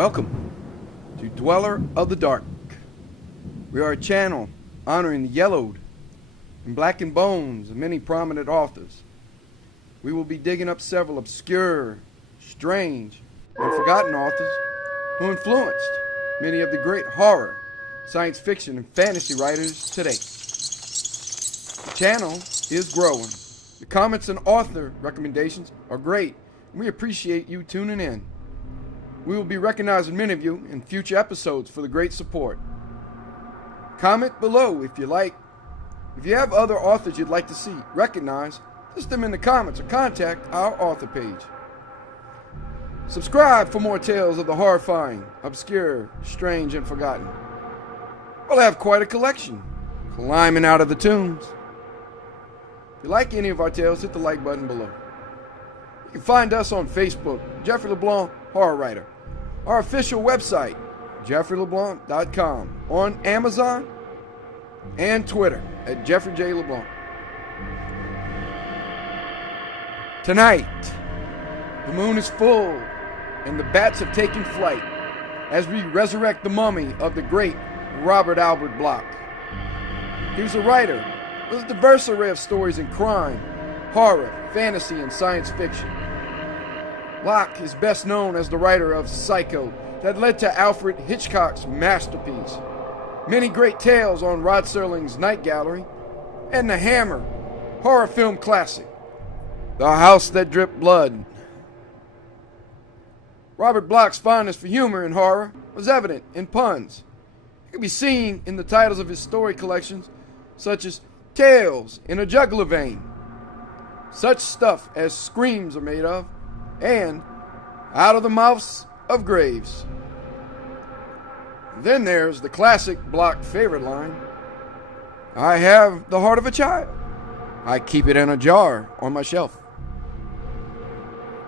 Welcome to Dweller of the Dark. We are a channel honoring the yellowed and blackened bones of many prominent authors. We will be digging up several obscure, strange, and forgotten authors who influenced many of the great horror, science fiction, and fantasy writers today. The channel is growing. The comments and author recommendations are great, and we appreciate you tuning in. We will be recognizing many of you in future episodes for the great support. Comment below if you like. If you have other authors you'd like to see recognized, list them in the comments or contact our author page. Subscribe for more tales of the horrifying, obscure, strange, and forgotten. We'll have quite a collection, climbing out of the tombs. If you like any of our tales, hit the like button below. You can find us on Facebook, Jeffrey LeBlanc, Horror Writer. Our official website, jeffreyleblanc.com. On Amazon and Twitter at Jeffrey J. LeBlanc. Tonight, the moon is full and the bats have taken flight as we resurrect the mummy of the great Robert Albert Bloch. He was a writer with a diverse array of stories in crime, horror, fantasy, and science fiction. Bloch is best known as the writer of Psycho that led to Alfred Hitchcock's masterpiece, many great tales on Rod Serling's Night Gallery, and the Hammer horror film classic, The House That Dripped Blood. Robert Bloch's fondness for humor and horror was evident in puns. It can be seen in the titles of his story collections, such as Tales in a Jugular Vein, Such Stuff as Screams Are Made Of, and Out of the Mouths of Graves. Then there's the classic Bloch favorite line, I have the heart of a child. I keep it in a jar on my shelf.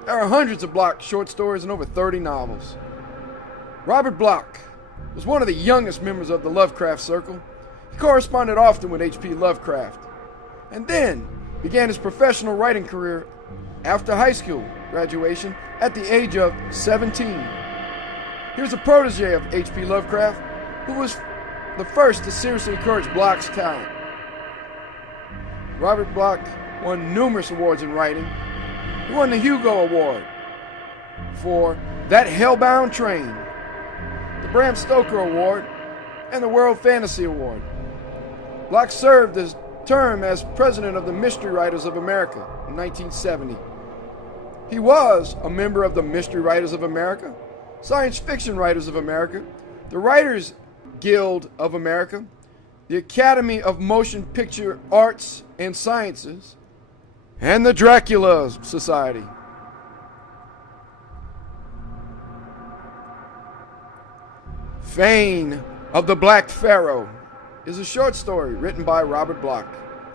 There are hundreds of Bloch short stories and over 30 novels. Robert Bloch was one of the youngest members of the Lovecraft Circle. He corresponded often with H.P. Lovecraft, and then began his professional writing career after high school graduation at the age of 17. He was a protege of H.P. Lovecraft, who was the first to seriously encourage Bloch's talent. Robert Bloch won numerous awards in writing. He won the Hugo Award for That Hellbound Train, the Bram Stoker Award, and the World Fantasy Award. Bloch served his term as president of the Mystery Writers of America in 1970. He was a member of the Mystery Writers of America, Science Fiction Writers of America, the Writers Guild of America, the Academy of Motion Picture Arts and Sciences, and the Dracula Society. Faen of the Black Pharaoh is a short story written by Robert Bloch.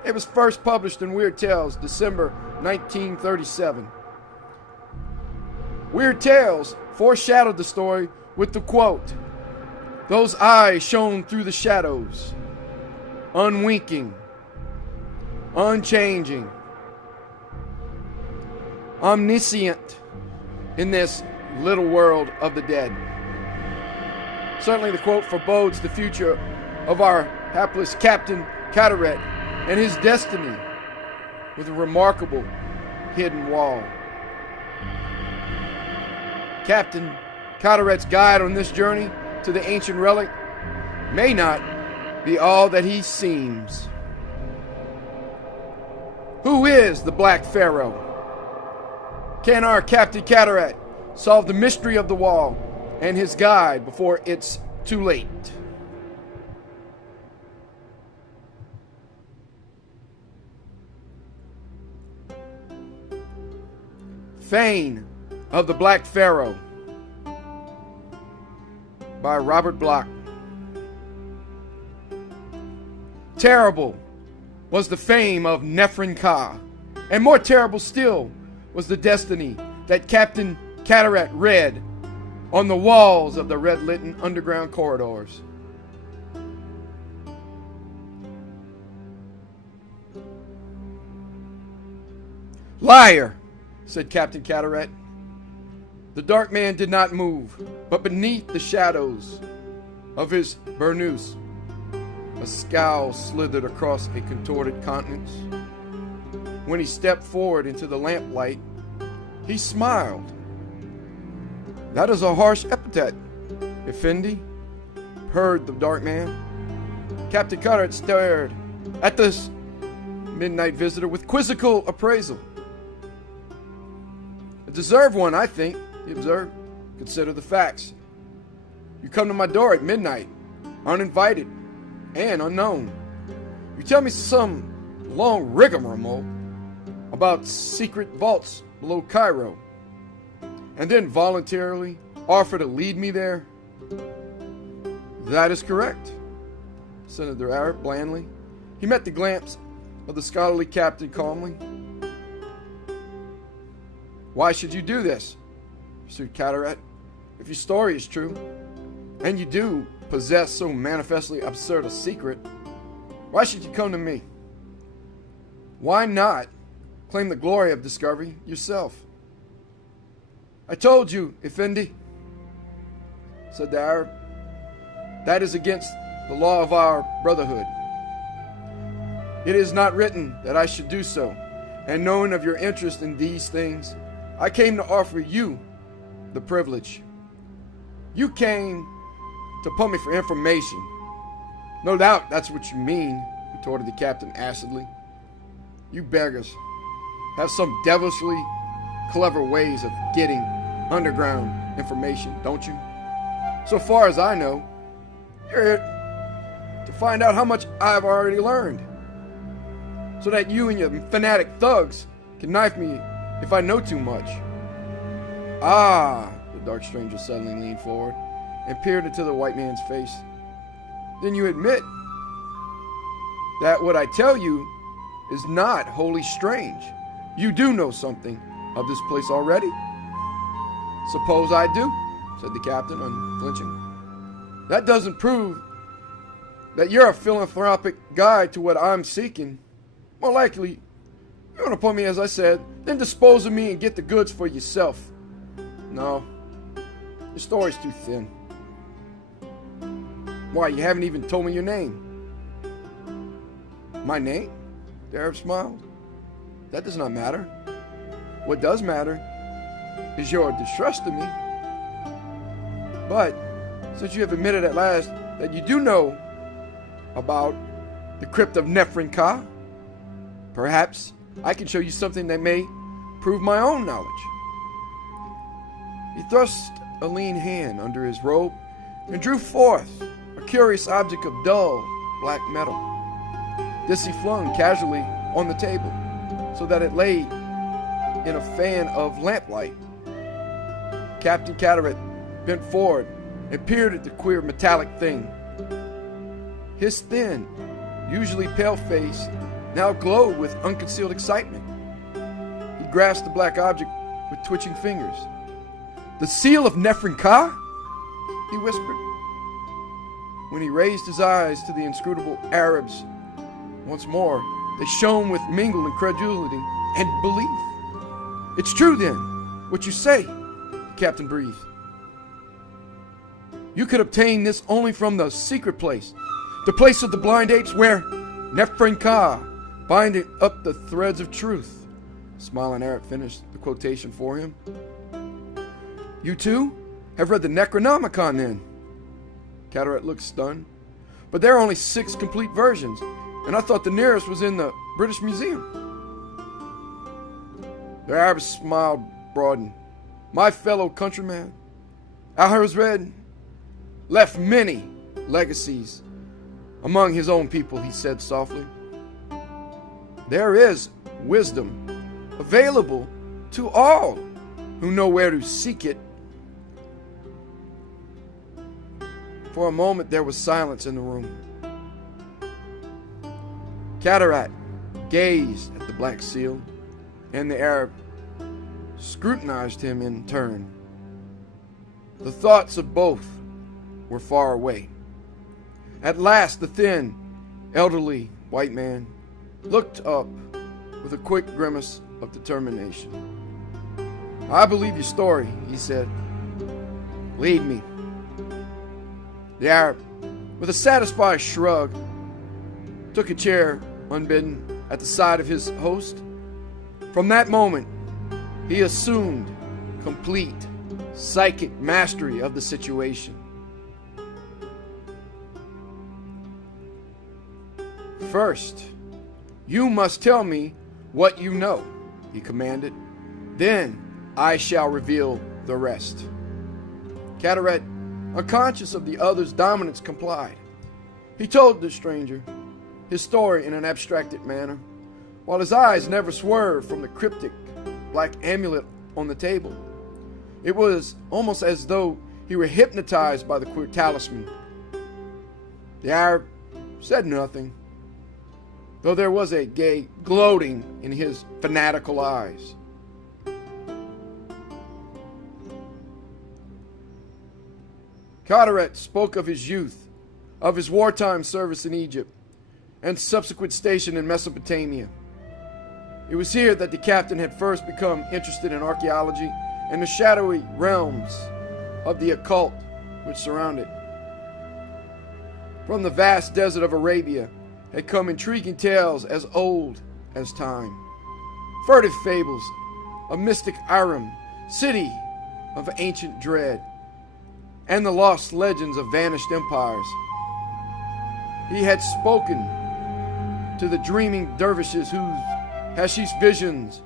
It was first published in Weird Tales, December 1937. Weird Tales foreshadowed the story with the quote, those eyes shone through the shadows, unwinking, unchanging, omniscient in this little world of the dead. Certainly the quote forebodes the future of our hapless Captain Carteret and his destiny with a remarkable hidden wall. Captain Carteret's guide on this journey to the ancient relic may not be all that he seems. Who is the Black Pharaoh? Can our Captain Carteret solve the mystery of the wall and his guide before it's too late? Faen of the Black Pharaoh by Robert Bloch. Terrible was the fame of Nephren-Ka, and more terrible still was the destiny that Captain Carteret read on the walls of the red-lit underground corridors. Liar, said Captain Carteret. The dark man did not move, but beneath the shadows of his burnous, a scowl slithered across a contorted countenance. When he stepped forward into the lamplight, he smiled. "That is a harsh epithet, Effendi," purred the dark man. Captain Carteret stared at this midnight visitor with quizzical appraisal. "A deserved one, I think," he observed. "Consider the facts. You come to my door at midnight, uninvited and unknown. You tell me some long rigmarole about secret vaults below Cairo, and then voluntarily offer to lead me there." "That is correct," assented the Arab blandly. He met the glance of the scholarly captain calmly. "Why should you do this?" pursued Carteret. "If your story is true, and you do possess so manifestly absurd a secret, why should you come to me? Why not claim the glory of discovery yourself?" "I told you, Effendi," said the Arab, "that is against the law of our brotherhood. It is not written that I should do so, and knowing of your interest in these things, I came to offer you the privilege." "You came to pump me for information. No doubt that's what you mean," retorted the captain acidly. "You beggars have some devilishly clever ways of getting underground information, don't you? So far as I know, you're here to find out how much I've already learned, so that you and your fanatic thugs can knife me if I know too much." "Ah," the dark stranger suddenly leaned forward and peered into the white man's face. "Then you admit that what I tell you is not wholly strange. You do know something of this place already?" "Suppose I do," said the captain, unflinching. "That doesn't prove that you're a philanthropic guide to what I'm seeking. More likely, you want to put me, as I said, then dispose of me and get the goods for yourself. No, your story's too thin." "Why, you haven't even told me your name." "My name?" the Arab smiled. "That does not matter. What does matter is your distrust of me. But since you have admitted at last that you do know about the crypt of Nephren-Ka, perhaps I can show you something that may prove my own knowledge." He thrust a lean hand under his robe and drew forth a curious object of dull black metal. This he flung casually on the table, so that it lay in a fan of lamplight. Captain Carteret bent forward and peered at the queer metallic thing. His thin, usually pale face now glowed with unconcealed excitement. He grasped the black object with twitching fingers. "The seal of Nephren-Ka?" he whispered. When he raised his eyes to the inscrutable Arabs once more, they shone with mingled incredulity and belief. "It's true, then, what you say," the captain breathed. "You could obtain this only from the secret place, the place of the blind apes where Nephren-Ka binding up the threads of truth." The smiling Arab finished the quotation for him. "You too have read the Necronomicon, then?" Carteret looked stunned. "But there are only 6 complete versions, and I thought the nearest was in the British Museum." The Arab smiled broadened. "My fellow countryman, Alfred left many legacies among his own people," he said softly. "There is wisdom available to all who know where to seek it." For a moment there was silence in the room. Carteret gazed at the black seal, and the Arab scrutinized him in turn. The thoughts of both were far away. At last the thin, elderly white man looked up with a quick grimace of determination. "I believe your story," he said. "Lead me." The Arab, with a satisfied shrug, took a chair unbidden at the side of his host. From that moment, he assumed complete psychic mastery of the situation. "First, you must tell me what you know," he commanded. "Then I shall reveal the rest." Carteret, unconscious of the other's dominance, complied. He told the stranger his story in an abstracted manner, while his eyes never swerved from the cryptic black amulet on the table. It was almost as though he were hypnotized by the queer talisman. The Arab said nothing, though there was a gay gloating in his fanatical eyes. Carteret spoke of his youth, of his wartime service in Egypt, and subsequent station in Mesopotamia. It was here that the captain had first become interested in archaeology and the shadowy realms of the occult which surround it. From the vast desert of Arabia had come intriguing tales as old as time, furtive fables of mystic Aram, city of ancient dread, and the lost legends of vanished empires. He had spoken to the dreaming dervishes whose hashish visions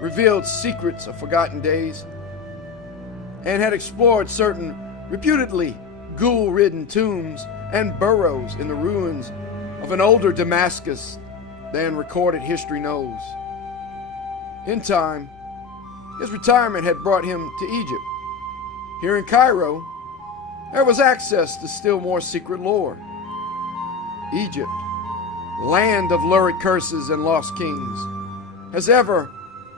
revealed secrets of forgotten days, and had explored certain reputedly ghoul-ridden tombs and burrows in the ruins of an older Damascus than recorded history knows. In time, his retirement had brought him to Egypt. Here in Cairo, there was access to still more secret lore. Egypt, land of lurid curses and lost kings, has ever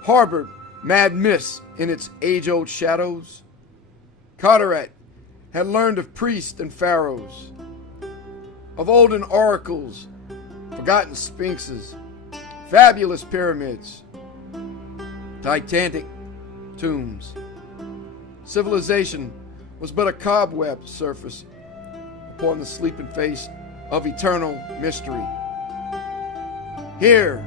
harbored mad myths in its age-old shadows. Carteret had learned of priests and pharaohs, of olden oracles, forgotten sphinxes, fabulous pyramids, titanic tombs. Civilization was but a cobweb surface upon the sleeping face of eternal mystery. Here,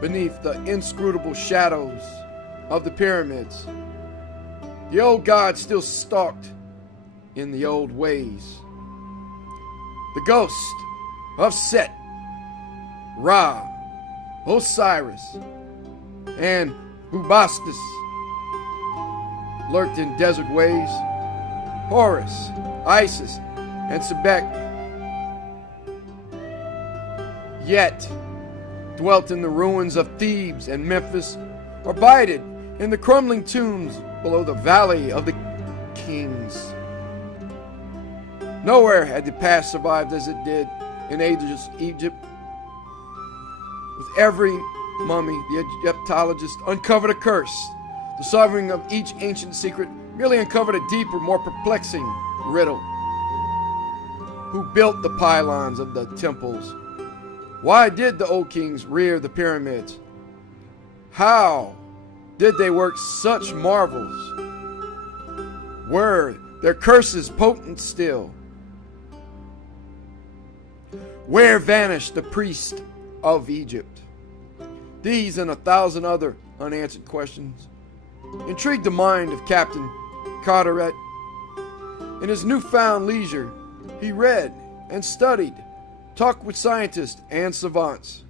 beneath the inscrutable shadows of the pyramids, the old gods still stalked in the old ways. The ghost of Set, Ra, Osiris, and Bubastis lurked in desert ways. Horus, Isis, and Sebek yet dwelt in the ruins of Thebes and Memphis, or bided in the crumbling tombs below the Valley of the Kings. Nowhere had the past survived as it did in ancient Egypt. With every mummy, the Egyptologist uncovered a curse. The solving of each ancient secret merely uncovered a deeper, more perplexing riddle. Who built the pylons of the temples? Why did the old kings rear the pyramids? How did they work such marvels? Were their curses potent still? Where vanished the priest of Egypt? These and 1,000 other unanswered questions intrigued the mind of Captain Carteret. In his newfound leisure, he read and studied, talked with scientists and savants.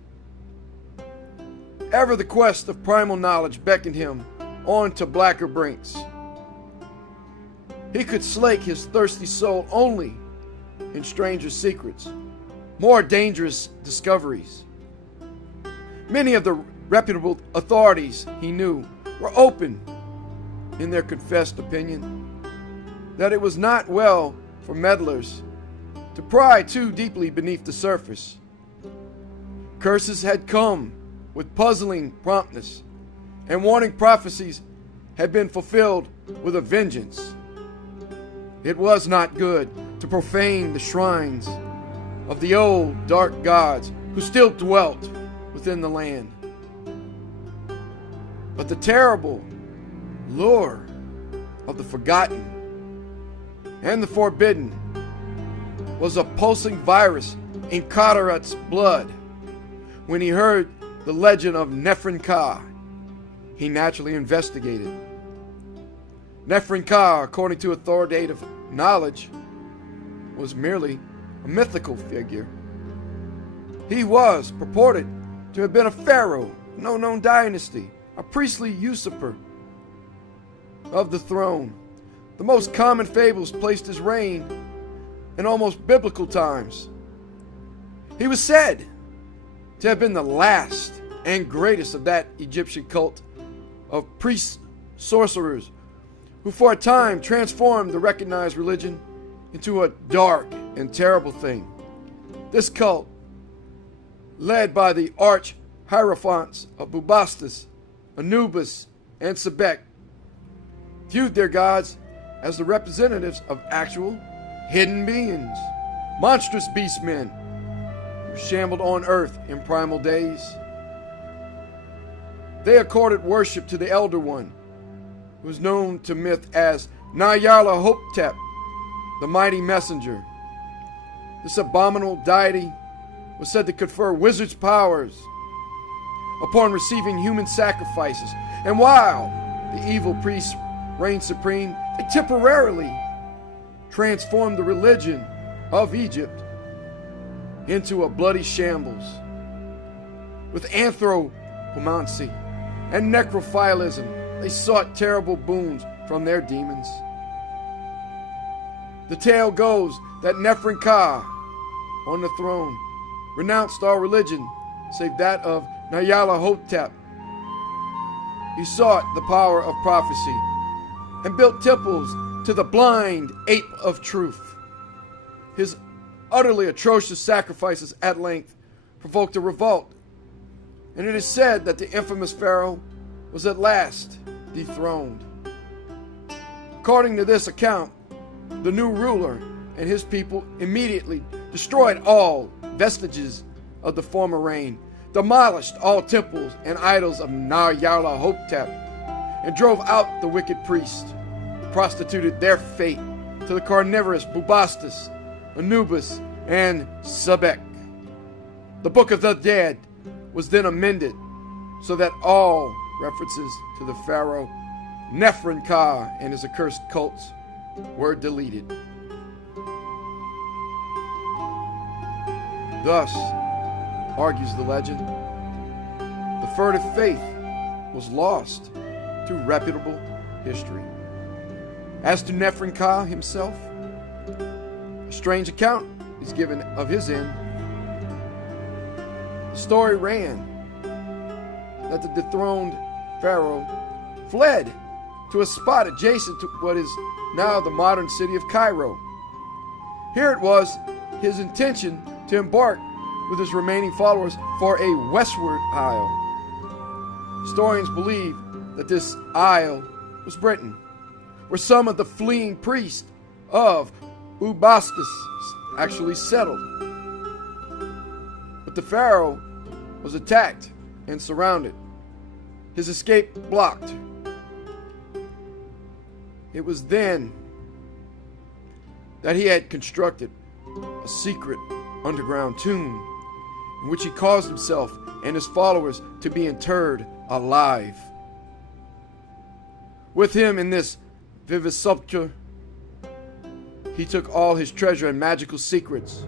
Ever the quest of primal knowledge beckoned him on to blacker brinks. He could slake his thirsty soul only in stranger secrets, more dangerous discoveries. Many of the reputable authorities he knew were open in their confessed opinion that it was not well for meddlers to pry too deeply beneath the surface. Curses had come with puzzling promptness, and warning prophecies had been fulfilled with a vengeance. It was not good to profane the shrines of the old dark gods who still dwelt within the land. But the terrible lure of the forgotten and the forbidden was a pulsing virus in Carteret's blood. When he heard the legend of Nephren-Ka, he naturally investigated. Nephren-Ka, according to authoritative knowledge, was merely a mythical figure. He was purported to have been a pharaoh, no known dynasty, a priestly usurper of the throne. The most common fables placed his reign in almost biblical times. He was said to have been the last and greatest of that Egyptian cult of priests, sorcerers, who for a time transformed the recognized religion into a dark and terrible thing. This cult, led by the arch-hierophants of Bubastis, Anubis, and Sebek, viewed their gods as the representatives of actual hidden beings, monstrous beastmen who shambled on earth in primal days. They accorded worship to the Elder One, who was known to myth as Nyarlathotep, the mighty messenger. This abominable deity was said to confer wizards' powers upon receiving human sacrifices, and while the evil priests reigned supreme, they temporarily transformed the religion of Egypt into a bloody shambles. With anthropomancy and necrophilism, they sought terrible boons from their demons. The tale goes that Nephren-Ka, on the throne, renounced all religion save that of Nyarlathotep. He sought the power of prophecy and built temples to the blind ape of truth. His utterly atrocious sacrifices at length provoked a revolt, and it is said that the infamous pharaoh was at last dethroned. According to this account, the new ruler and his people immediately destroyed all vestiges of the former reign, demolished all temples and idols of Nyarlathotep, and drove out the wicked priests, prostituted their fate to the carnivorous Bubastis, Anubis, and Sebek. The Book of the Dead was then amended so that all references to the pharaoh Nephren-Ka and his accursed cults were deleted. Thus, argues the legend, the furtive faith was lost to reputable history. As to Nephren-Ka himself, a strange account is given of his end. The story ran that the dethroned pharaoh fled to a spot adjacent to what is now the modern city of Cairo. Here it was his intention to embark with his remaining followers for a westward isle. Historians believe that this isle was Britain, where some of the fleeing priests of Bubastis actually settled. But the pharaoh was attacked and surrounded, his escape blocked. It was then that he had constructed a secret underground tomb in which he caused himself and his followers to be interred alive. With him in this vivisector, he took all his treasure and magical secrets,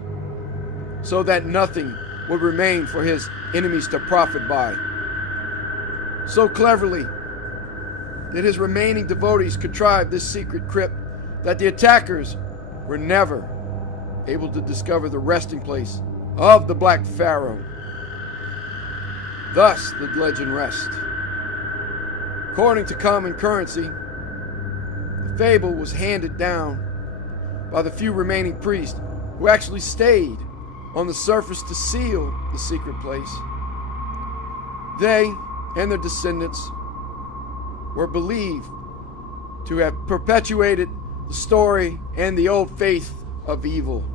so that nothing would remain for his enemies to profit by. So cleverly did his remaining devotees contrive this secret crypt that the attackers were never able to discover the resting place of the Black Pharaoh. Thus the legend rests. According to common currency, the fable was handed down by the few remaining priests who actually stayed on the surface to seal the secret place. They and their descendants were believed to have perpetuated the story and the old faith of evil.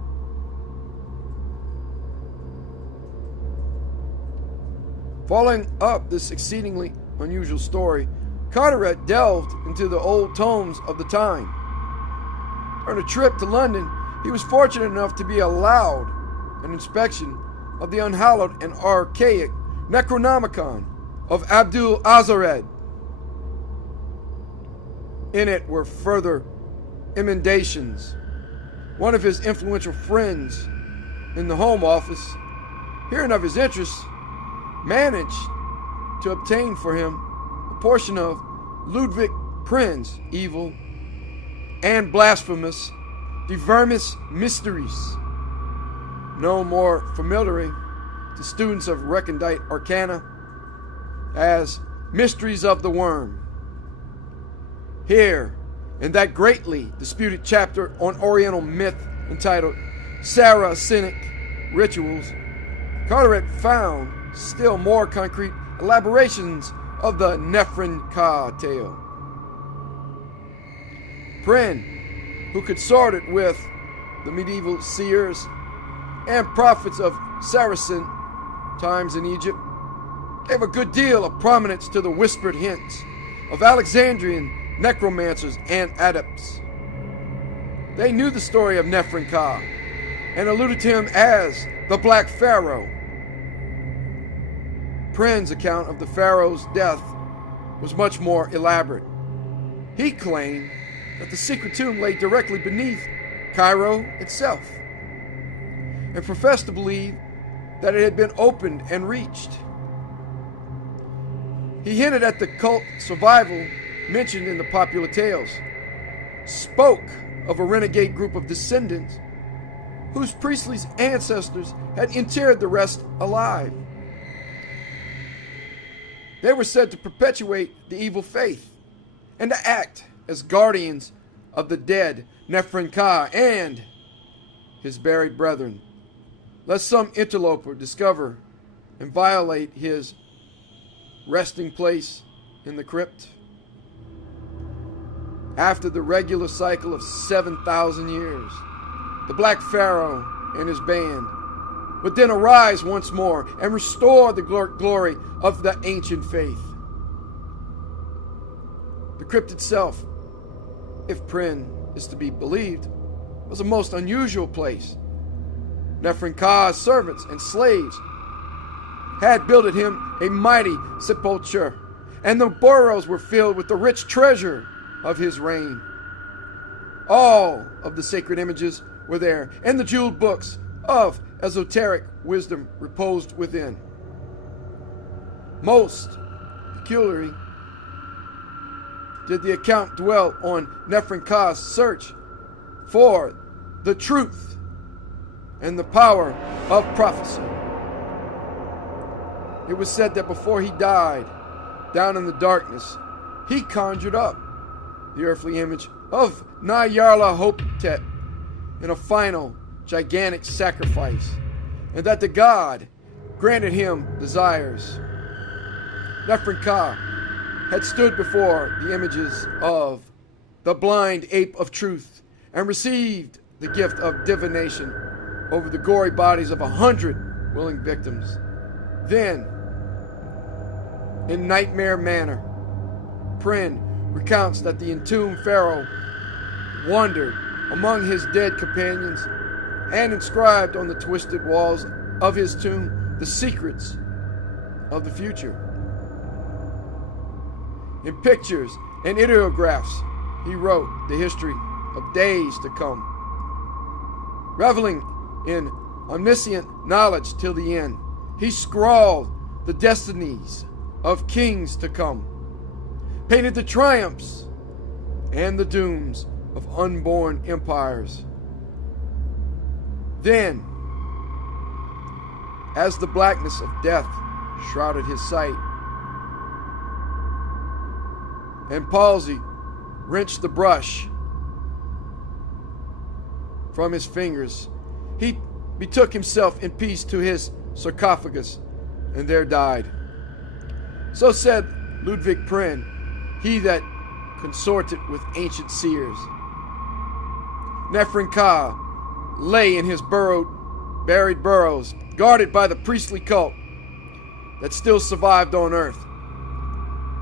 Following up this exceedingly unusual story Carteret delved into the old tomes of the time. On a trip to London, he was fortunate enough to be allowed an inspection of the unhallowed and archaic Necronomicon of Abdul Azared. In it were further emendations. One of his influential friends in the Home Office, hearing of his interests, managed to obtain for him a portion of Ludwig Prin's evil and blasphemous De Vermis Mysteries, known more familiarly to students of recondite arcana as Mysteries of the Worm. Here, in that greatly disputed chapter on Oriental myth entitled Saracenic Rituals, Carteret found still more concrete elaborations of the Nephren-Ka tale. Prin, who consorted with the medieval seers and prophets of Saracen times in Egypt, gave a good deal of prominence to the whispered hints of Alexandrian necromancers and adepts. They knew the story of Nephren-Ka and alluded to him as the Black Pharaoh. Prin's account of the pharaoh's death was much more elaborate. He claimed that the secret tomb lay directly beneath Cairo itself, and professed to believe that it had been opened and reached. He hinted at the cult survival mentioned in the popular tales, spoke of a renegade group of descendants whose priestly ancestors had interred the rest alive. They were said to perpetuate the evil faith and to act as guardians of the dead Nephren-Ka and his buried brethren, lest some interloper discover and violate his resting place in the crypt. After the regular cycle of 7,000 years, the Black Pharaoh and his band would then arise once more and restore the glory of the ancient faith. The crypt itself, if Prin is to be believed, was a most unusual place. Nephren-Ka's servants and slaves had builded him a mighty sepulchre, and the burrows were filled with the rich treasure of his reign. All of the sacred images were there, and the jeweled books of esoteric wisdom reposed within. Most peculiarly did the account dwell on Nephren-Ka's search for the truth and the power of prophecy. It was said that before he died, down in the darkness, he conjured up the earthly image of Nyarlathotep in a final gigantic sacrifice, and that the god granted him desires. Nephren-Ka had stood before the images of the blind ape of truth and received the gift of divination over the gory bodies of 100 willing victims. Then, in nightmare manner, Prin recounts that the entombed pharaoh wandered among his dead companions and inscribed on the twisted walls of his tomb the secrets of the future. In pictures and ideographs, he wrote the history of days to come, reveling in omniscient knowledge till the end. He scrawled the destinies of kings to come, painted the triumphs and the dooms of unborn empires. Then, as the blackness of death shrouded his sight, and palsy wrenched the brush from his fingers, he betook himself in peace to his sarcophagus, and there died. So said Ludwig Prin, he that consorted with ancient seers. Nephren-Ka lay in his buried burrows, guarded by the priestly cult that still survived on earth.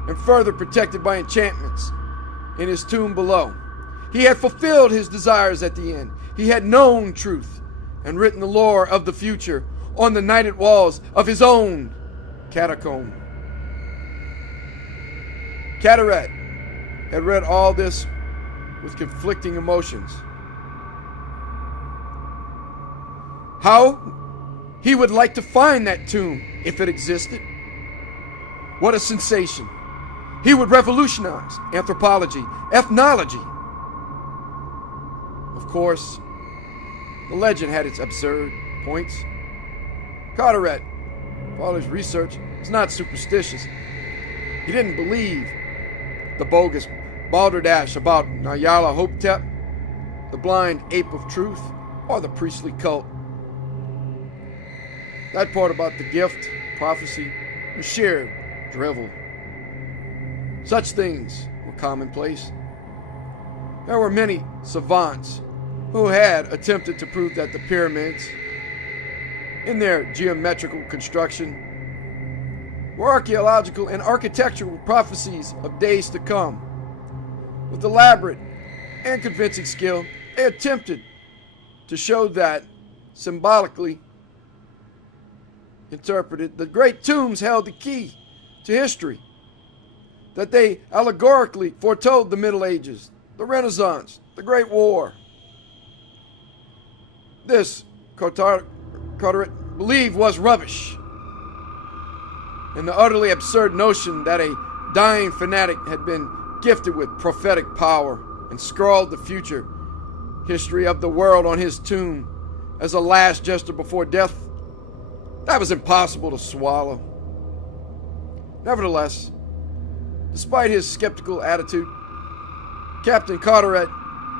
and further protected by enchantments in his tomb below. He had fulfilled his desires at the end. He had known truth and written the lore of the future on the nighted walls of his own catacomb. Carteret had read all this with conflicting emotions. How he would like to find that tomb if it existed. What a sensation. He would revolutionize anthropology, ethnology. Of course, the legend had its absurd points. Carteret, for all his research, was not superstitious. He didn't believe the bogus balderdash about Nyarlathotep, Hotep, the blind ape of truth, or the priestly cult. That part about the gift, prophecy, was sheer drivel. Such things were commonplace. There were many savants who had attempted to prove that the pyramids, in their geometrical construction, were archaeological and architectural prophecies of days to come. With elaborate and convincing skill, they attempted to show that, symbolically interpreted, the great tombs held the key to history, that they allegorically foretold the Middle Ages, the Renaissance, the Great War. This, Carteret believed, was rubbish, and the utterly absurd notion that a dying fanatic had been gifted with prophetic power and scrawled the future history of the world on his tomb as a last gesture before death, that was impossible to swallow. Nevertheless, despite his skeptical attitude, Captain Carteret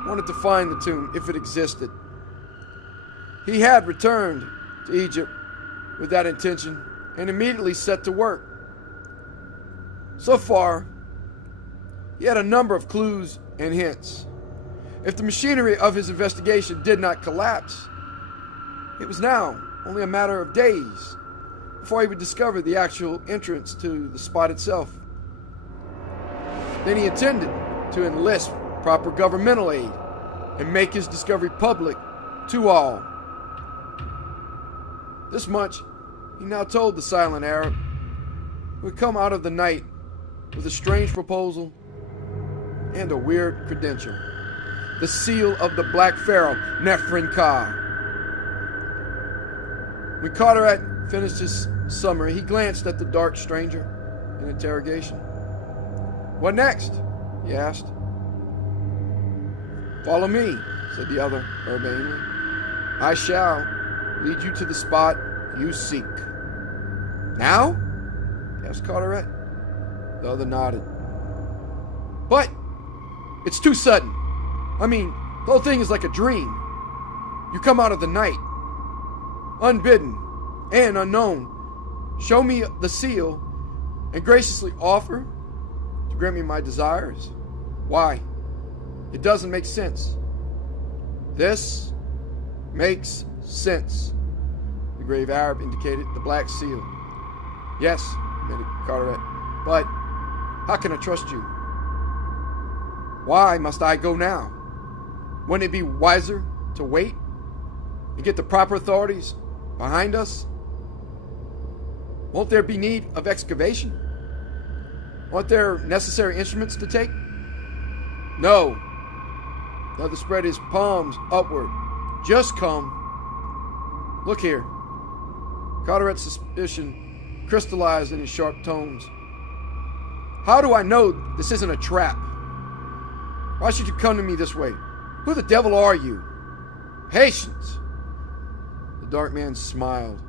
wanted to find the tomb if it existed. He had returned to Egypt with that intention and immediately set to work. So far, he had a number of clues and hints. If the machinery of his investigation did not collapse, it was now only a matter of days before he would discover the actual entrance to the spot itself. Then he intended to enlist proper governmental aid and make his discovery public to all. This much he now told the silent Arab, who had come out of the night with a strange proposal and a weird credential: the seal of the Black Pharaoh, Nephren-Ka. When Carteret finished his summary, he glanced at the dark stranger in interrogation. "What next?" he asked. "Follow me," said the other urbanely. "I shall lead you to the spot you seek." "Now?" asked Carteret. The other nodded. "But it's too sudden. I mean, the whole thing is like a dream. You come out of the night, unbidden and unknown, show me the seal, and graciously offer to grant me my desires. Why? It doesn't make sense." "This makes sense." The grave Arab indicated the black seal. "Yes," admitted Carteret, "but how can I trust you? Why must I go now? Wouldn't it be wiser to wait and get the proper authorities behind us? Won't there be need of excavation? Aren't there necessary instruments to take?" "No." The other spread his palms upward. "Just come. Look here." Carteret's suspicion crystallized in his sharp tones. "How do I know this isn't a trap? Why should you come to me this way? Who the devil are you?" "Patience." The dark man smiled.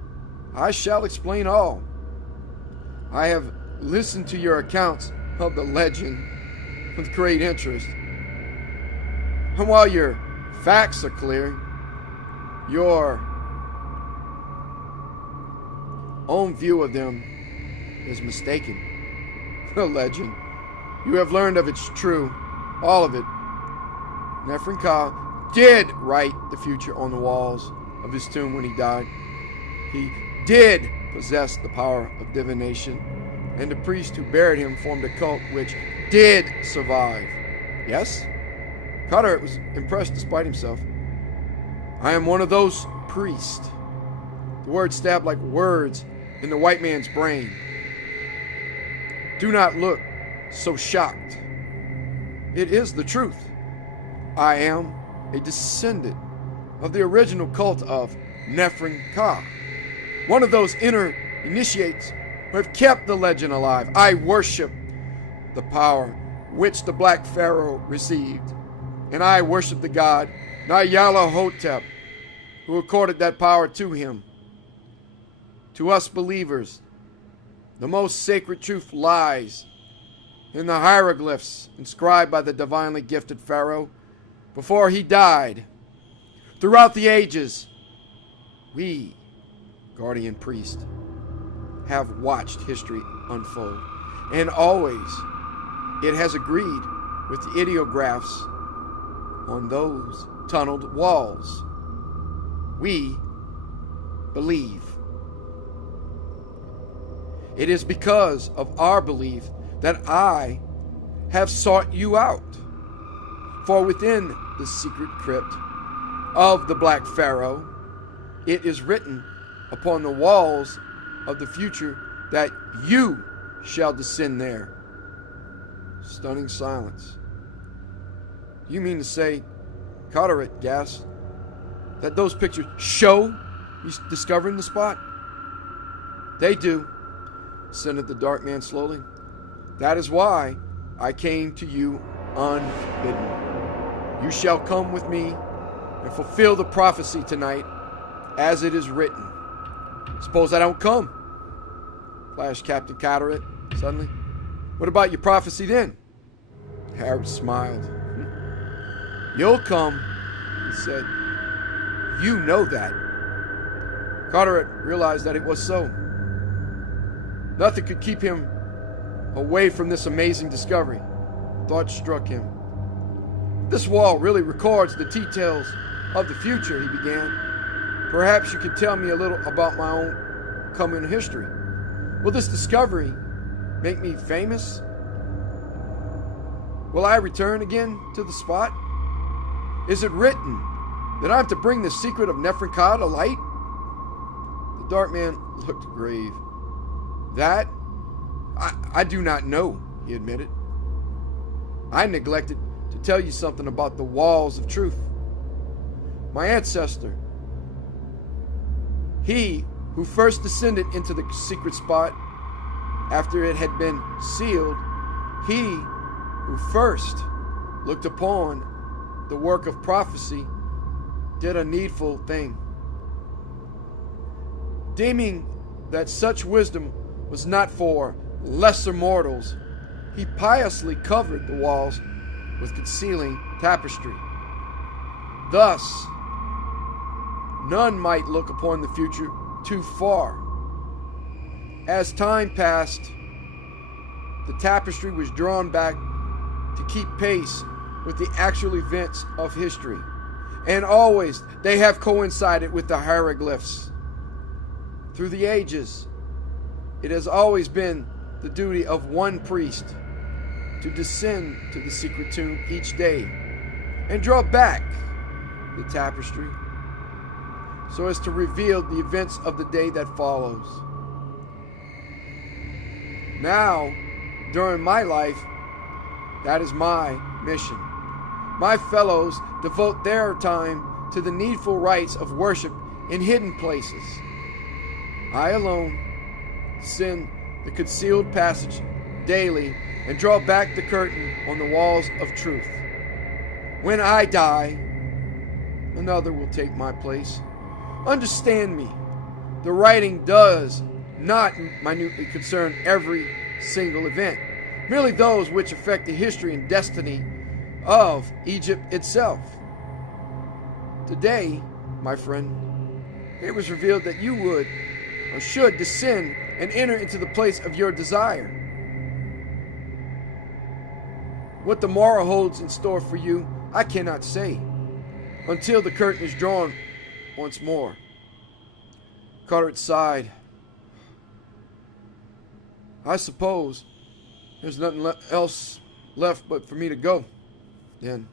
"I shall explain all. I have listened to your accounts of the legend with great interest. And while your facts are clear, your own view of them is mistaken. The legend, you have learned of it's true, all of it. Nephren-Ka did write the future on the walls of his tomb when he died. He did possess the power of divination and the priest who buried him formed a cult which did survive. Yes? Carteret was impressed despite himself. I am one of those priests. The word stabbed like words in the white man's brain. Do not look so shocked. It is the truth. I am a descendant of the original cult of Nephren-Ka, one of those inner initiates who have kept the legend alive. I worship the power which the Black Pharaoh received, and I worship the god Nyarlathotep, who accorded that power to him. To us believers, the most sacred truth lies in the hieroglyphs inscribed by the divinely gifted Pharaoh before he died. Throughout the ages, we, guardian priest, have watched history unfold, and always it has agreed with the ideographs on those tunneled walls. We believe. It is because of our belief that I have sought you out. For within the secret crypt of the Black Pharaoh, it is written upon the walls of the future that you shall descend there. Stunning silence. You mean to say, Carteret gasped, that those pictures show he's discovering the spot? They do, assented the dark man slowly. That is why I came to you unbidden. You shall come with me and fulfill the prophecy tonight as it is written. Suppose I don't come, flashed Captain Carteret suddenly. What about your prophecy then? Harry smiled. You'll come, he said. You know that. Carteret realized that it was so. Nothing could keep him away from this amazing discovery. Thought struck him. This wall really records the details of the future, he began. Perhaps you could tell me a little about my own coming history. Will this discovery make me famous? Will I return again to the spot? Is it written that I'm to bring the secret of Nephren-Ka to light? The dark man looked grave. That I do not know, he admitted. I neglected to tell you something about the walls of truth. My ancestor, he who first descended into the secret spot after it had been sealed, he who first looked upon the work of prophecy, did a needful thing. Deeming that such wisdom was not for lesser mortals, he piously covered the walls with concealing tapestry. Thus, none might look upon the future too far. As time passed, the tapestry was drawn back to keep pace with the actual events of history, and always they have coincided with the hieroglyphs. Through the ages, it has always been the duty of one priest to descend to the secret tomb each day and draw back the tapestry so as to reveal the events of the day that follows. Now, during my life, that is my mission. My fellows devote their time to the needful rites of worship in hidden places. I alone send the concealed passage daily and draw back the curtain on the walls of truth. When I die, another will take my place. Understand me, the writing does not minutely concern every single event, merely those which affect the history and destiny of Egypt itself. Today, my friend, it was revealed that you would or should descend and enter into the place of your desire. What the morrow holds in store for you, I cannot say, until the curtain is drawn once more. Carteret sighed. I suppose there's nothing else left but for me to go, then.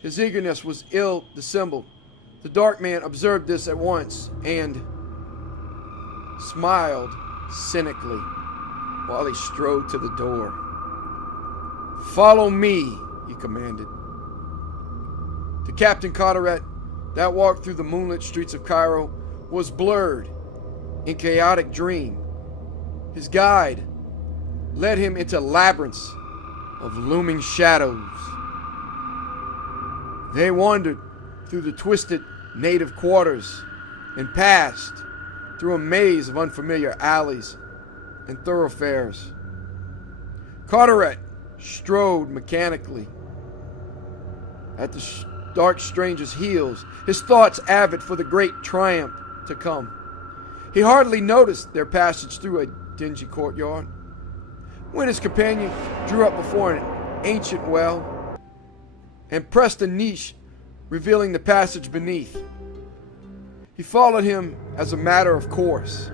His eagerness was ill-dissembled. The dark man observed this at once and smiled cynically while he strode to the door. "Follow me," he commanded. To Captain Carteret, that walk through the moonlit streets of Cairo was blurred in chaotic dream. His guide led him into labyrinths of looming shadows. They wandered through the twisted native quarters and passed through a maze of unfamiliar alleys and thoroughfares. Carteret strode mechanically at the dark stranger's heels, his thoughts avid for the great triumph to come. He hardly noticed their passage through a dingy courtyard when his companion drew up before an ancient well and pressed a niche revealing the passage beneath. He followed him as a matter of course.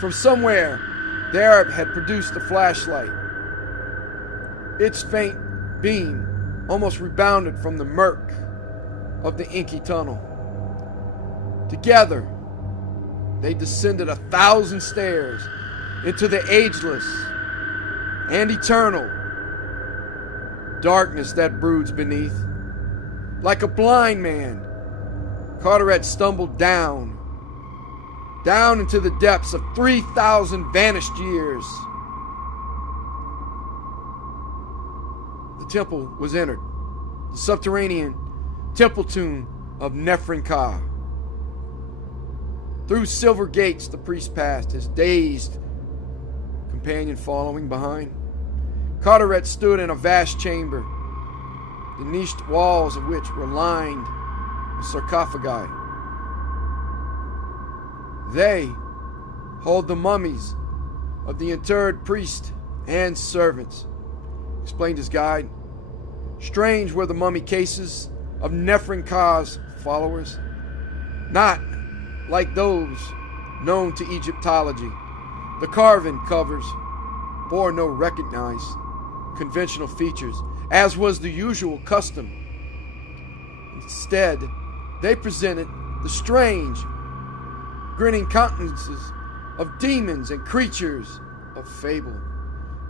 From somewhere, the Arab had produced a flashlight. Its faint beam almost rebounded from the murk of the inky tunnel. Together, they descended 1,000 stairs into the ageless and eternal darkness that broods beneath. Like a blind man, Carteret stumbled down into the depths of 3,000 vanished years. The temple was entered, the subterranean temple tomb of Nephren-Ka. Through silver gates the priest passed, his dazed companion following behind. Carteret stood in a vast chamber, the niched walls of which were lined with sarcophagi. They hold the mummies of the interred priest and servants, explained his guide. Strange were the mummy cases of Nephren-Ka's followers, not like those known to Egyptology. The carven covers bore no recognized conventional features, as was the usual custom. Instead, they presented the strange, grinning countenances of demons and creatures of fable.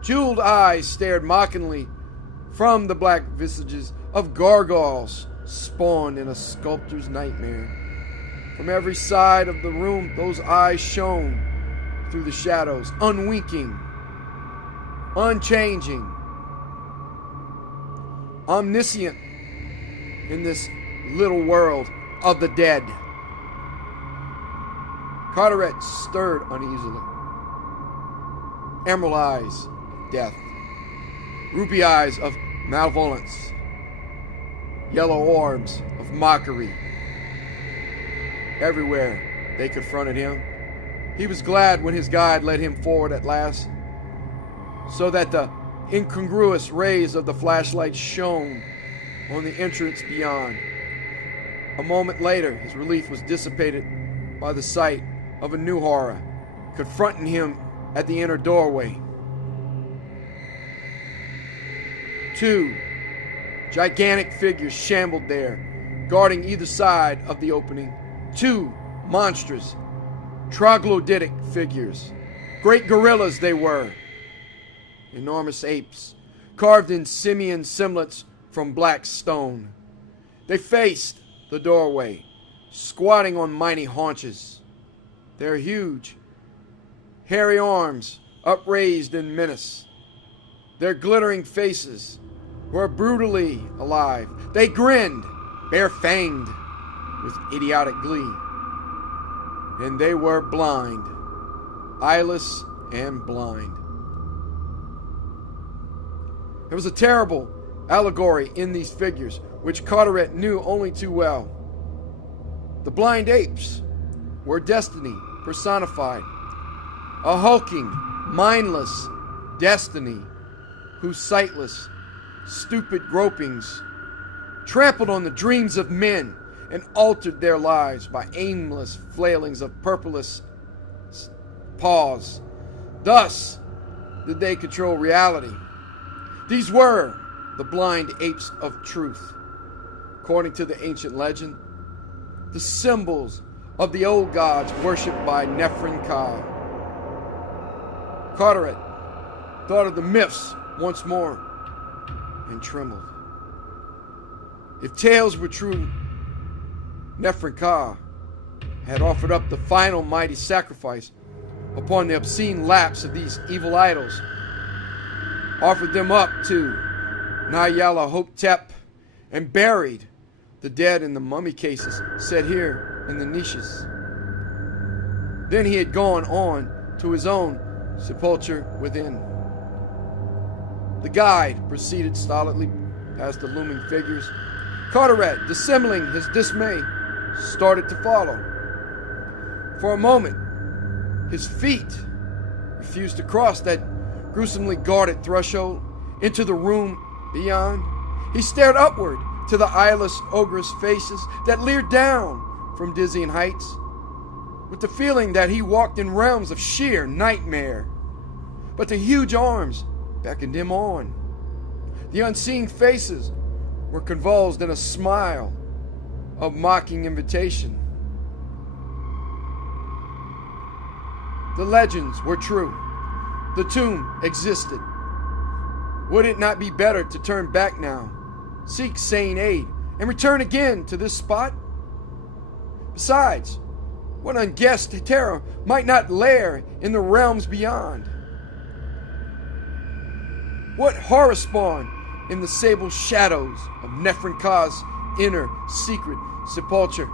Jeweled eyes stared mockingly from the black visages of gargoyles spawned in a sculptor's nightmare. From every side of the room, those eyes shone through the shadows, unwinking, unchanging, omniscient in this little world of the dead. Carteret stirred uneasily. Emerald eyes of death, ruby eyes of malevolence, yellow orbs of mockery. Everywhere they confronted him. He was glad when his guide led him forward at last, so that the incongruous rays of the flashlight shone on the entrance beyond. A moment later, his relief was dissipated by the sight of a new horror confronting him at the inner doorway. Two gigantic figures shambled there, guarding either side of the opening. Two monstrous, troglodytic figures. Great gorillas they were. Enormous apes, carved in simian semblance from black stone. They faced the doorway, squatting on mighty haunches, their huge, hairy arms upraised in menace. Their glittering faces were brutally alive. They grinned, bare-fanged, with idiotic glee. And they were blind, eyeless and blind. There was a terrible allegory in these figures, which Carteret knew only too well. The blind apes were destiny personified, a hulking, mindless destiny whose sightless, stupid gropings trampled on the dreams of men and altered their lives by aimless flailings of purposeless paws. Thus did they control reality. These were the blind apes of truth. According to the ancient legend, the symbols of the old gods worshipped by Nephren-Ka. Carteret thought of the myths once more and trembled. If tales were true, Nephren-Ka had offered up the final mighty sacrifice upon the obscene laps of these evil idols, offered them up to Nyarlathotep, and buried the dead in the mummy cases set here in the niches. Then he had gone on to his own sepulchre within. The guide proceeded stolidly past the looming figures. Carteret, dissembling his dismay, started to follow. For a moment, his feet refused to cross that gruesomely guarded threshold into the room beyond. He stared upward to the eyeless, ogress faces that leered down from dizzying heights, with the feeling that he walked in realms of sheer nightmare. But the huge arms beckoned him on. The unseeing faces were convulsed in a smile of mocking invitation. The legends were true. The tomb existed. Would it not be better to turn back now, seek sane aid, and return again to this spot? Besides, what unguessed terror might not lair in the realms beyond? What horror spawned in the sable shadows of Nephren-Ka's inner secret sepulchre?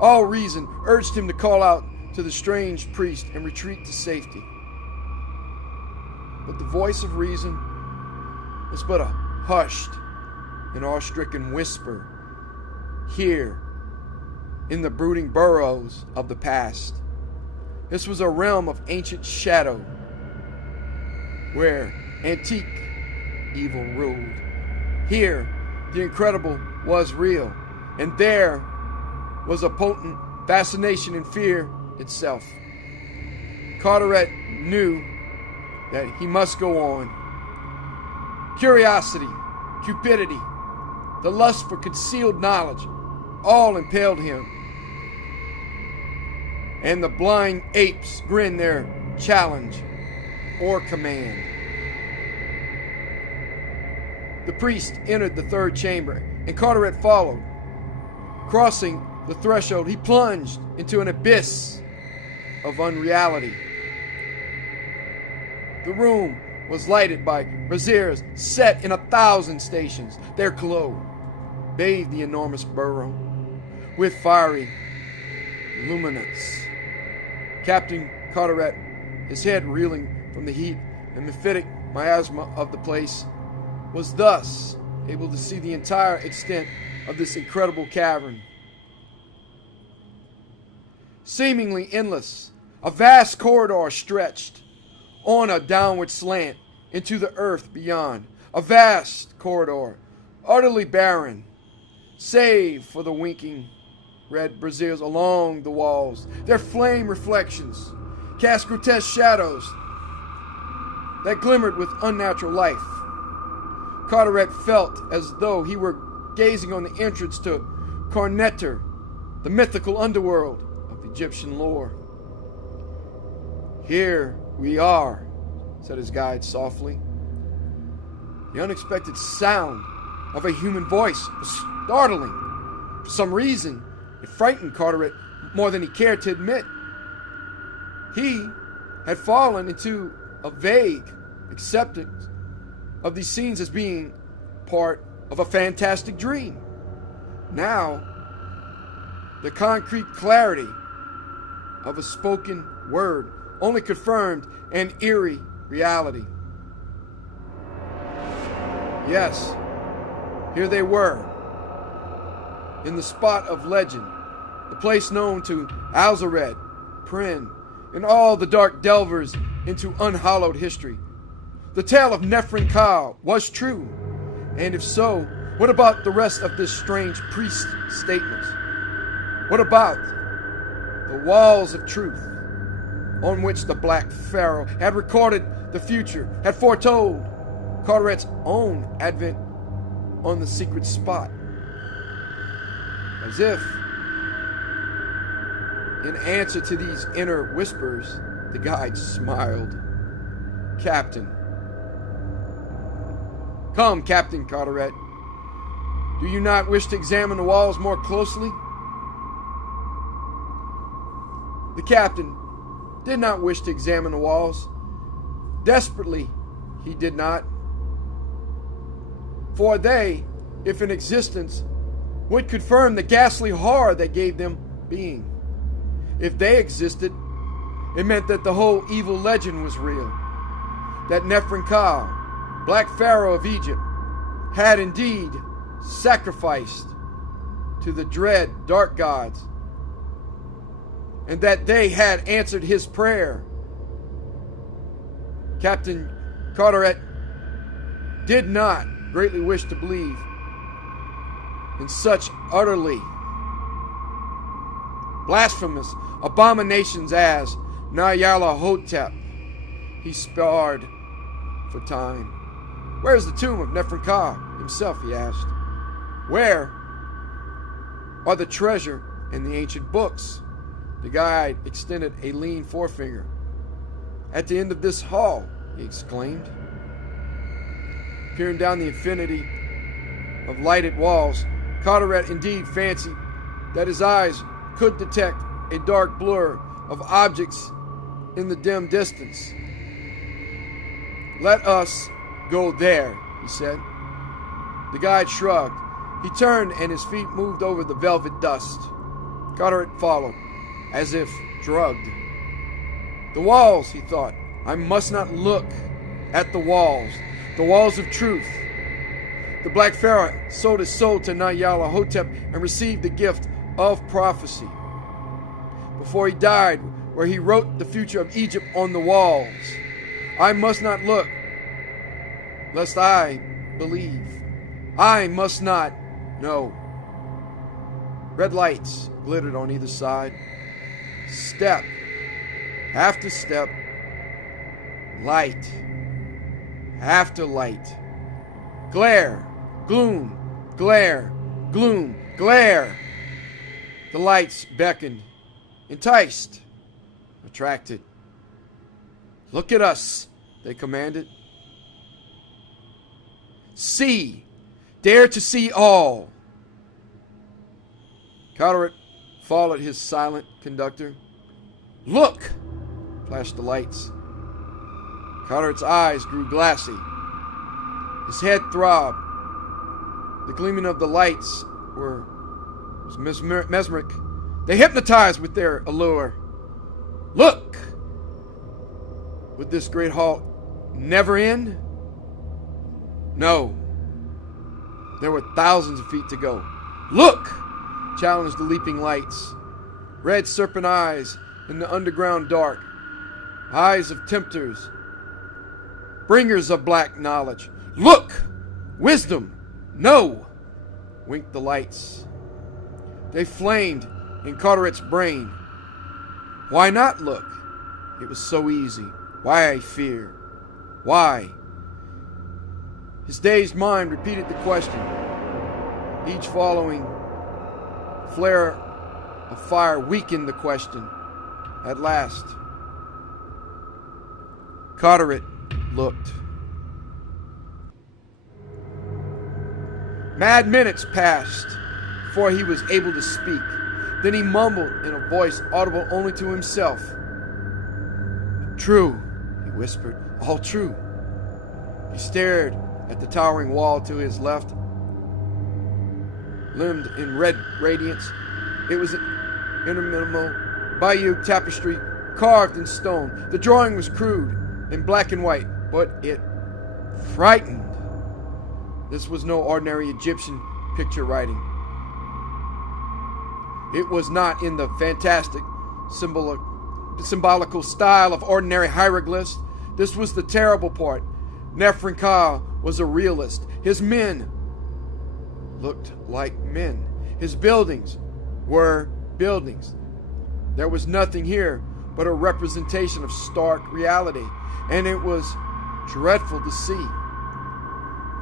All reason urged him to call out to the strange priest and retreat to safety. But the voice of reason was but a hushed and awe-stricken whisper here in the brooding burrows of the past. This was a realm of ancient shadow where antique evil ruled. Here, the incredible was real, and there was a potent fascination in fear itself. Carteret knew that he must go on. Curiosity, cupidity, the lust for concealed knowledge, all impelled him. And the blind apes grinned their challenge or command. The priest entered the third chamber, and Carteret followed. Crossing the threshold, he plunged into an abyss of unreality. The room was lighted by braziers set in 1,000 stations. Their glow bathed the enormous burrow with fiery luminance. Captain Carteret, his head reeling from the heat and mephitic miasma of the place, was thus able to see the entire extent of this incredible cavern. Seemingly endless, a vast corridor stretched on a downward slant into the earth beyond. A vast corridor, utterly barren, save for the winking red braziers along the walls. Their flame reflections cast grotesque shadows that glimmered with unnatural life. Carteret felt as though he were gazing on the entrance to Carteret, the mythical underworld of Egyptian lore. "Here we are," said his guide softly. The unexpected sound of a human voice was startling. For some reason, it frightened Carteret more than he cared to admit. He had fallen into a vague acceptance of these scenes as being part of a fantastic dream. Now, the concrete clarity of a spoken word only confirmed an eerie reality. Yes, here they were, in the spot of legend, the place known to Alfred, Prin, and all the dark delvers into unhallowed history. The tale of Nephren-Ka was true, and if so, What about the rest of this strange priest statement? What about the walls of truth on which the Black Pharaoh had recorded the future, had foretold Carteret's own advent on the secret spot? As if, in answer to these inner whispers, the guide smiled. Captain. Come, Captain Carteret. Do you not wish to examine the walls more closely? The captain did not wish to examine the walls. Desperately, he did not. For they, if in existence, would confirm the ghastly horror that gave them being. If they existed, it meant that the whole evil legend was real. That Nephren-Ka, Black Pharaoh of Egypt, had indeed sacrificed to the dread dark gods, and that they had answered his prayer. Captain Carteret did not greatly wish to believe in such utterly blasphemous abominations as Nyarlathotep. He sparred for time. Where is the tomb of Nephren-Ka himself, he asked. Where are the treasure and the ancient books? The guide extended a lean forefinger. At the end of this hall, he exclaimed. Peering down the infinity of lighted walls, Carteret indeed fancied that his eyes could detect a dark blur of objects in the dim distance. Let us go there, he said. The guide shrugged. He turned and his feet moved over the velvet dust. Carteret followed, as if drugged. The walls, he thought. I must not look at the walls of truth. The Black Pharaoh sold his soul to Nyarlathotep and received the gift of prophecy. Before he died, where he wrote the future of Egypt on the walls. I must not look, lest I believe. I must not know. Red lights glittered on either side. Step after step, light after light. Glare, gloom, glare, gloom, glare. The lights beckoned, enticed, attracted. Look at us, they commanded. See, dare to see all. Carteret followed his silent conductor. Look, flashed the lights. Carteret's eyes grew glassy. His head throbbed. The gleaming of the lights was mesmeric. They hypnotized with their allure. Look! Would this great hall never end? No. There were thousands of feet to go. Look! Challenged the leaping lights. Red serpent eyes in the underground dark. Eyes of tempters. Bringers of black knowledge. Look! Wisdom! No! Winked the lights. They flamed in Carteret's brain. Why not look? It was so easy. Why fear? Why? His dazed mind repeated the question. Each following flare of fire weakened the question. At last, Carteret looked. Mad minutes passed before he was able to speak. Then he mumbled in a voice audible only to himself. True, he whispered, all true. He stared at the towering wall to his left, limned in red radiance. It was an interminable bayou tapestry carved in stone. The drawing was crude in black and white, but it frightened. This was no ordinary Egyptian picture writing. It was not in the fantastic, symbolical style of ordinary hieroglyphs. This was the terrible part. Nephren-Ka was a realist. His men looked like men. His buildings were buildings. There was nothing here but a representation of stark reality, and it was dreadful to see.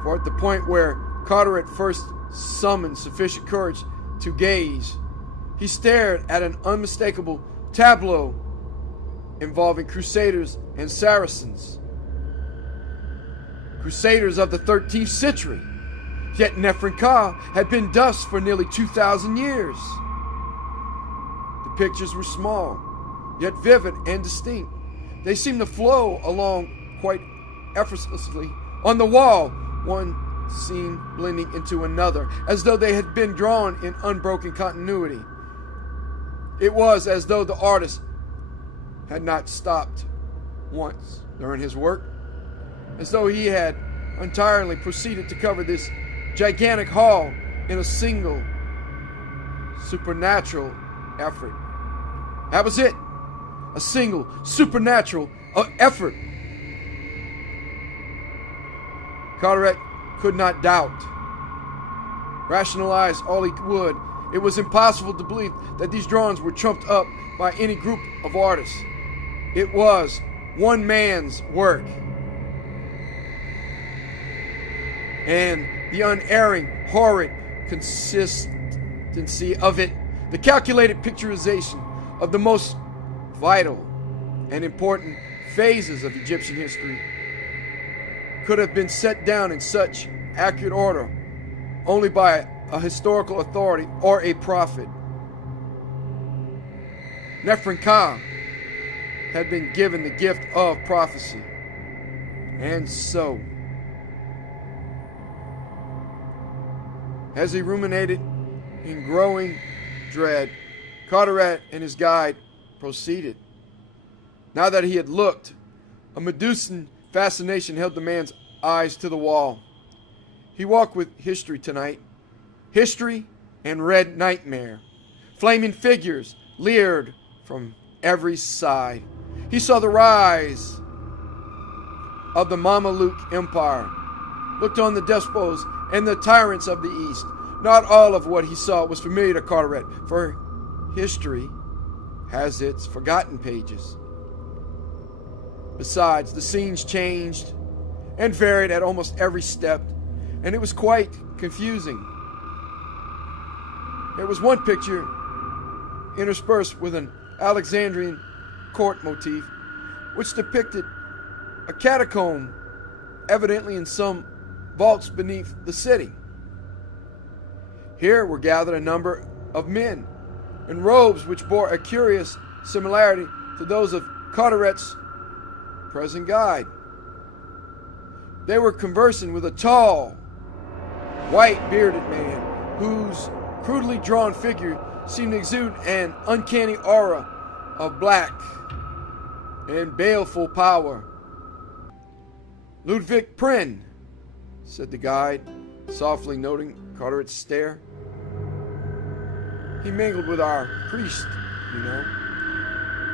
For at the point where Carteret first summoned sufficient courage to gaze, he stared at an unmistakable tableau involving Crusaders and Saracens. Crusaders of the 13th century. Yet Nephren-Ka had been dust for nearly 2,000 years. The pictures were small, yet vivid and distinct. They seemed to flow along quite effortlessly on the wall, one scene blending into another, as though they had been drawn in unbroken continuity. It was as though the artist had not stopped once during his work, as though he had entirely proceeded to cover this gigantic hall in a single supernatural effort. That was it. A single supernatural effort. Carteret could not doubt. Rationalize all he would, it was impossible to believe that these drawings were trumped up by any group of artists. It was one man's work. And the unerring, horrid consistency of it, the calculated picturization of the most vital and important phases of Egyptian history, could have been set down in such accurate order only by a historical authority or a prophet. Nephren-Ka had been given the gift of prophecy, and so, as he ruminated in growing dread, Carteret and his guide proceeded. Now that he had looked, a Medusan fascination held the man's eyes to the wall. He walked with history tonight. History and red nightmare. Flaming figures leered from every side. He saw the rise of the Mameluke Empire, looked on the despots and the tyrants of the East. Not all of what he saw was familiar to Carteret, for history has its forgotten pages. Besides, the scenes changed and varied at almost every step, and it was quite confusing. There was one picture interspersed with an Alexandrian court motif, which depicted a catacomb, evidently in some vaults beneath the city. Here were gathered a number of men in robes which bore a curious similarity to those of Carteret's present guide. They were conversing with a tall, white-bearded man whose crudely drawn figure seemed to exude an uncanny aura of black and baleful power. "Ludwig Pren," said the guide, softly noting Carteret's stare. "He mingled with our priest, you know."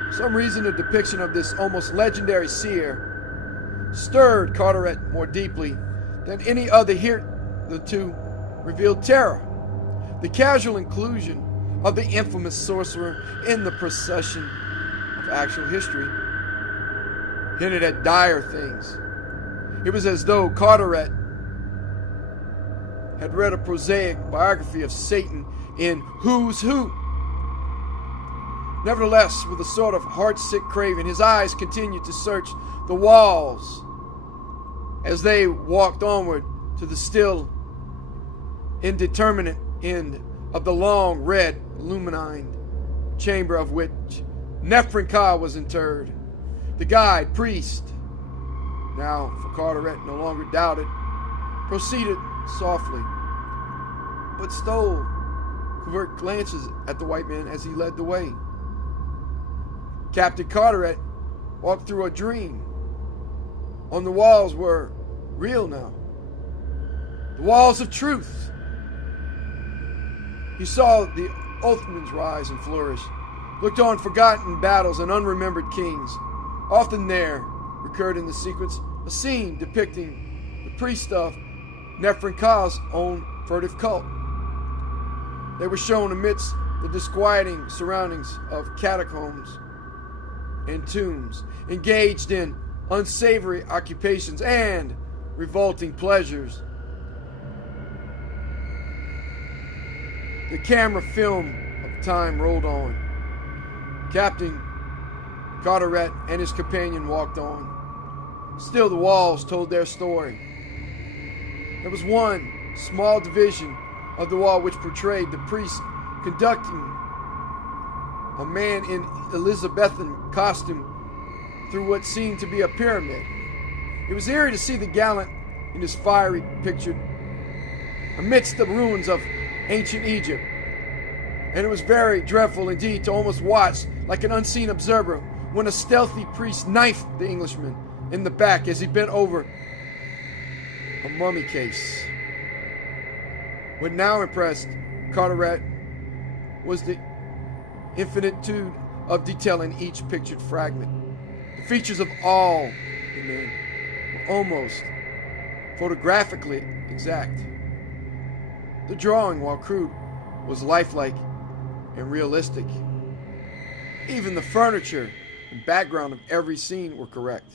For some reason, the depiction of this almost legendary seer stirred Carteret more deeply than any other hitherto revealed terror. The casual inclusion of the infamous sorcerer in the procession of actual history hinted at dire things. It was as though Carteret had read a prosaic biography of Satan in Who's Who. Nevertheless, with a sort of heart-sick craving, his eyes continued to search the walls as they walked onward to the still indeterminate end of the long, red, illumined chamber of which Nephren-Ka was interred. The guide, priest, now for Carteret no longer doubted, proceeded softly, but stole covert glances at the white man as he led the way. Captain Carteret walked through a dream. On the walls were real now, the walls of truth. He saw the Othmans rise and flourish, looked on forgotten battles and unremembered kings. Often there recurred in the sequence a scene depicting the priest of Nephren-Ka's own furtive cult. They were shown amidst the disquieting surroundings of catacombs and tombs, engaged in unsavory occupations and revolting pleasures. The camera film of time rolled on. Captain Carteret and his companion walked on. Still the walls told their story. There was one small division of the wall which portrayed the priest conducting a man in Elizabethan costume through what seemed to be a pyramid. It was eerie to see the gallant in his fiery pictured amidst the ruins of ancient Egypt. And it was very dreadful indeed to almost watch, like an unseen observer, when a stealthy priest knifed the Englishman in the back as he bent over a mummy case. What now impressed Carteret was the infinitude of detail in each pictured fragment. The features of all the men were almost photographically exact. The drawing, while crude, was lifelike and realistic. Even the furniture and background of every scene were correct.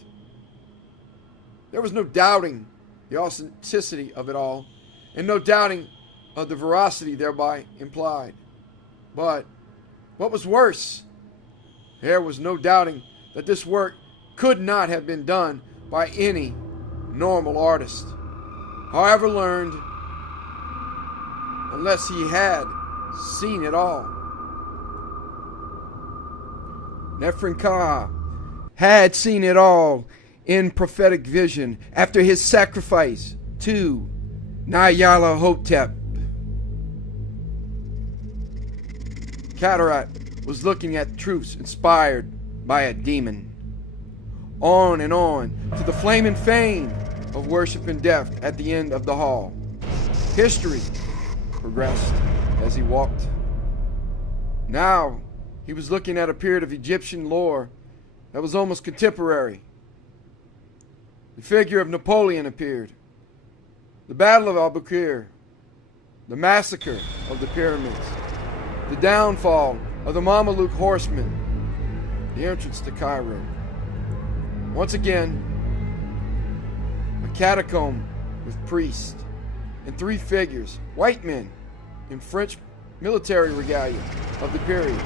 There was no doubting the authenticity of it all, and no doubting of the veracity thereby implied. But what was worse, there was no doubting that this work could not have been done by any normal artist, however learned, unless he had seen it all. Nephren-Ka had seen it all in prophetic vision after his sacrifice to Nyarlathotep. Carteret was looking at truths inspired by a demon. On and on to the flaming Faen of worship and death at the end of the hall. History progressed as he walked. Now he was looking at a period of Egyptian lore that was almost contemporary. The figure of Napoleon appeared. The Battle of Albuquerque, the massacre of the pyramids, the downfall of the Mameluke horsemen, the entrance to Cairo. Once again, a catacomb with priests and three figures, white men in French military regalia of the period.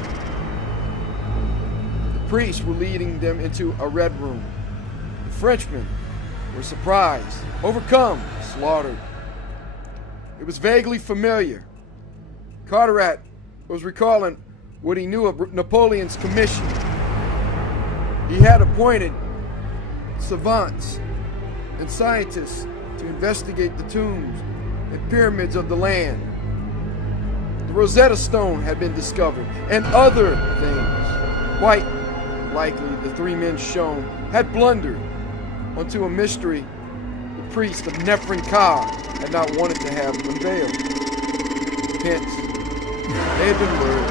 The priests were leading them into a red room. The Frenchmen were surprised, overcome, slaughtered. It was vaguely familiar. Carteret was recalling what he knew of Napoleon's commission. He had appointed savants and scientists to investigate the tombs and pyramids of the land. The Rosetta Stone had been discovered, and other things. Quite likely the three men shown had blundered onto a mystery the priest of Nephren-Ka had not wanted to have unveiled. Hence, they had been lured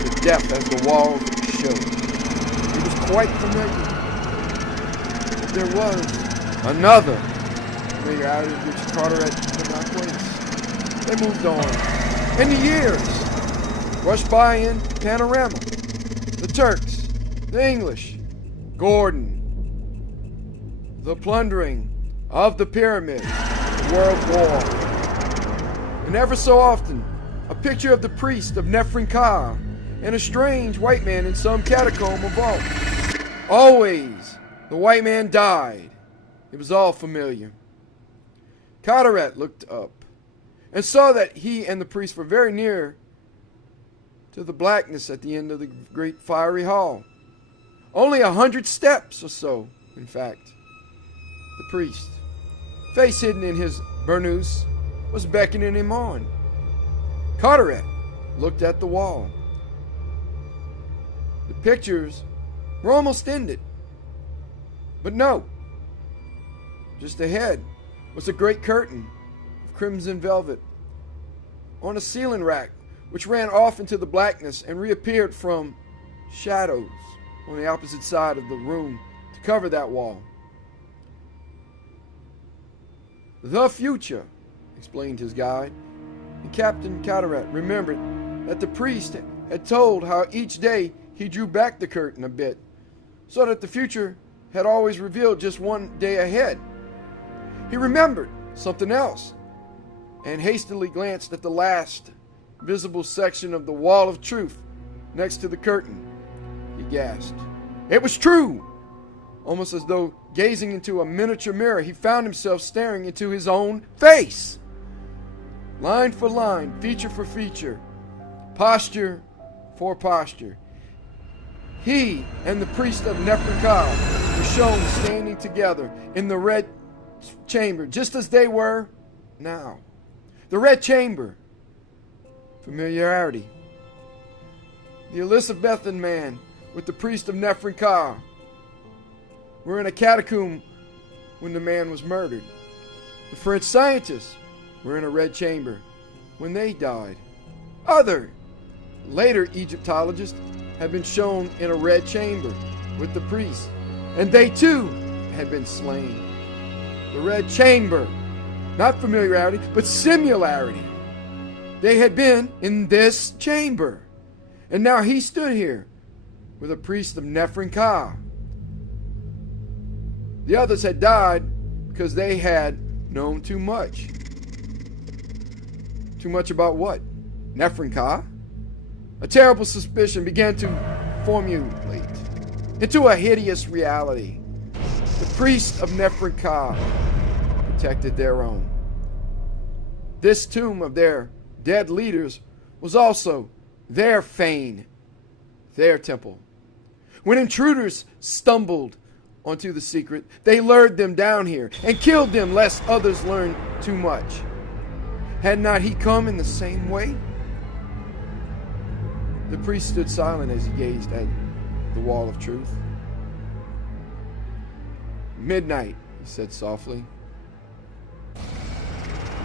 to death as the walls showed. It was quite familiar. But there was another familiarity which Carteret could not place. They moved on. And the years rushed by in panorama. The Turks, the English, Gordon, the plundering of the pyramids, the World War. And ever so often, a picture of the priest of Nephren-Ka and a strange white man in some catacomb or vault. Always, the white man died. It was all familiar. Carteret looked up and saw that he and the priest were very near to the blackness at the end of the great fiery hall. Only 100 steps or so, in fact. The priest, face hidden in his burnous, was beckoning him on. Carteret looked at the wall. The pictures were almost ended. But no. Just ahead was a great curtain of crimson velvet on a ceiling rack which ran off into the blackness and reappeared from shadows on the opposite side of the room to cover that wall. The future, explained his guide, And Captain Carteret remembered that the priest had told how each day he drew back the curtain a bit, so that the future had always revealed just one day ahead. He remembered something else, and hastily glanced at the last visible section of the wall of truth next to the curtain. He gasped. It was true! Almost as though gazing into a miniature mirror, he found himself staring into his own face. Line for line, feature for feature, posture for posture. He and the priest of Nephren-Ka were shown standing together in the red chamber, just as they were now. The red chamber. Familiarity. The Elizabethan man with the priest of Nephren-Ka were in a catacomb when the man was murdered. The French scientists were in a red chamber when they died. Other, later Egyptologists had been shown in a red chamber with the priest, and they too had been slain. The red chamber, not familiarity, but similarity. They had been in this chamber, and now he stood here with a priest of Nephren-Ka. The others had died because they had known too much. Too much about what? Nephren-Ka? A terrible suspicion began to formulate into a hideous reality. The priests of Nephren-Ka protected their own. This tomb of their dead leaders was also their Faen, their temple. When intruders stumbled onto the secret, they lured them down here and killed them lest others learn too much. Had not he come in the same way? The priest stood silent as he gazed at the wall of truth. Midnight, he said softly.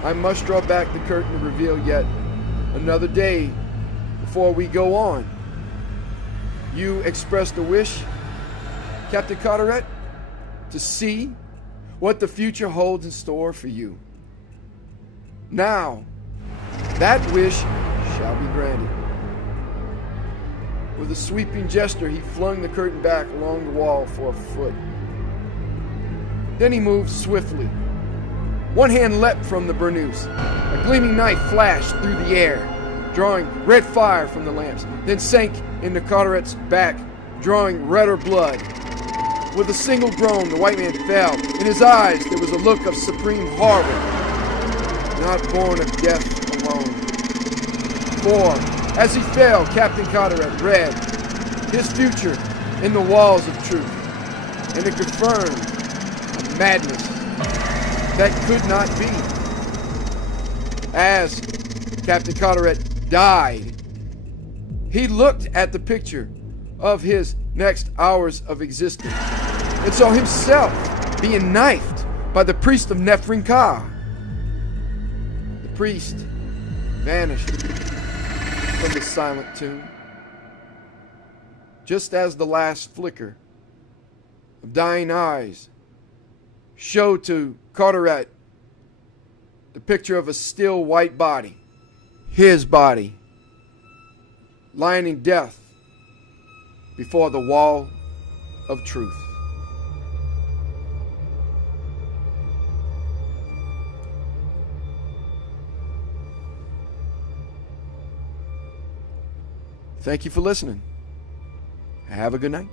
I must draw back the curtain to reveal yet another day before we go on. You expressed a wish, Captain Carteret, to see what the future holds in store for you. Now, that wish shall be granted. With a sweeping gesture, he flung the curtain back along the wall for a foot. Then he moved swiftly. One hand leapt from the burnous. A gleaming knife flashed through the air, drawing red fire from the lamps, then sank into Carteret's back, drawing redder blood. With a single groan, the white man fell. In his eyes, there was a look of supreme horror, not born of death alone. For, as he fell, Captain Carteret read his future in the walls of truth, and it confirmed a madness that could not be. As Captain Carteret died, he looked at the picture of his next hours of existence and saw himself being knifed by the priest of Nephren-Ka. The priest vanished from the silent tomb, just as the last flicker of dying eyes showed to Carteret the picture of a still white body, his body, lying in death before the wall of truth. Thank you for listening. Have a good night.